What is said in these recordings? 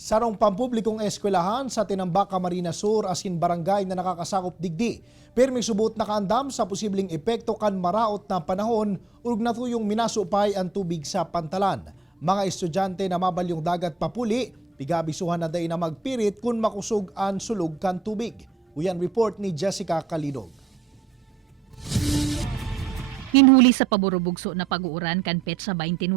Sarong pampublikong eskwelahan sa Tinambak, Camarines Sur asin barangay na nakakasakop digdi. Pirming subot nakaandam sa posibleng epekto kan maraot na panahon ug natuyong minasupay ang tubig sa pantalan. Mga estudyante na mabalyong dagat papuli, pigabisuhan na day na magpirit kung makusog ang sulog kan tubig. Uyan report ni Jessica Kalidog. Hinhuli sa paborobugso na pag-uuran kan petsa 29,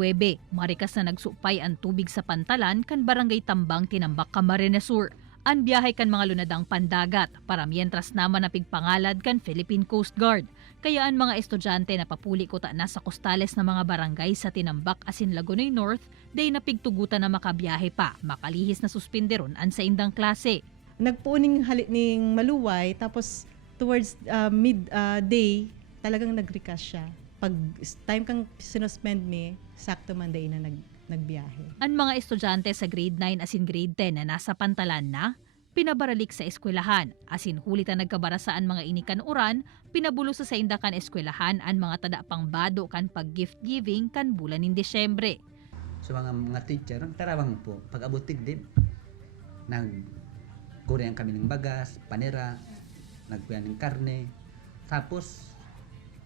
marikas na nagsupay ang tubig sa pantalan kan barangay Tambang, Tinambak, Camarines Sur. Ang biyahe kan mga lunadang pandagat para mientras naman napigpangalad kan Philippine Coast Guard. Kaya ang mga estudyante na papuli ko ta na sa kostales na mga barangay sa Tinambak asin Lagonoy North, day napigtugutan na makabiyahe pa, makalihis na suspinderon ang sa indang klase. Nagpuuning halit ning maluway, tapos towards mid-day, talagang nag-recast siya. Pag time kang sinuspend me, sakto man day na nagbiyahe. Ang mga estudyante sa grade 9 asin grade 10 na nasa pantalan na, pinabaralik sa eskwelahan. Asin hulitan nagkabarasaan mga inikan uran, pinabulo sa indakan eskwelahan ang mga tada pang bado kan pag-gift giving kan bulan ng Desyembre. So mga teacher, tarawang po, pag-abutig din, nag-gurihan kami ng bagas, panera, nagkuyan ng karne, tapos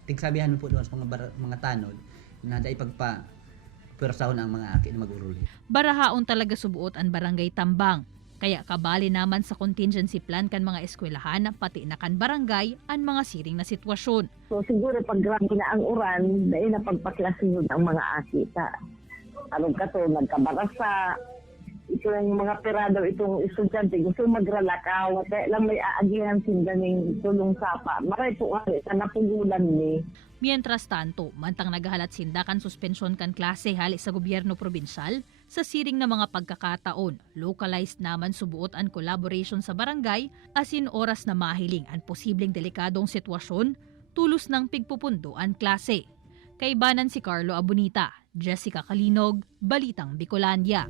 tigsabihan po doon sa mga tanod na dahil pagpa-pwersahon ang mga aki na mag-uruli. Barahaon talaga subuot ang barangay Tambang. Kaya kabali naman sa contingency plan kan mga eskwelahan pati na kan barangay ang mga siring na sitwasyon. So siguro pag grabe na ang uran, dahil na pagpaklasinod ang mga akita. Anong kato, nagkabarasa, itong mga pirado, itong estudyante, gusto magralakaw, kaya lang may aagihan sinda ng tulong sapa. Maray po nga, napugulan ni. Mientras tanto, mantang naghahalat sindakan suspensyon kan klase hali sa gobyerno probinsyal, sa siring na mga pagkakataon, localized naman subuot ang collaboration sa barangay, asin oras na mahiling ang posibleng delikadong sitwasyon, tulos ng pigpupundo ang klase. Kaibanan si Carlo Abunita, Jessica Kalinog, Balitang Bicolandia.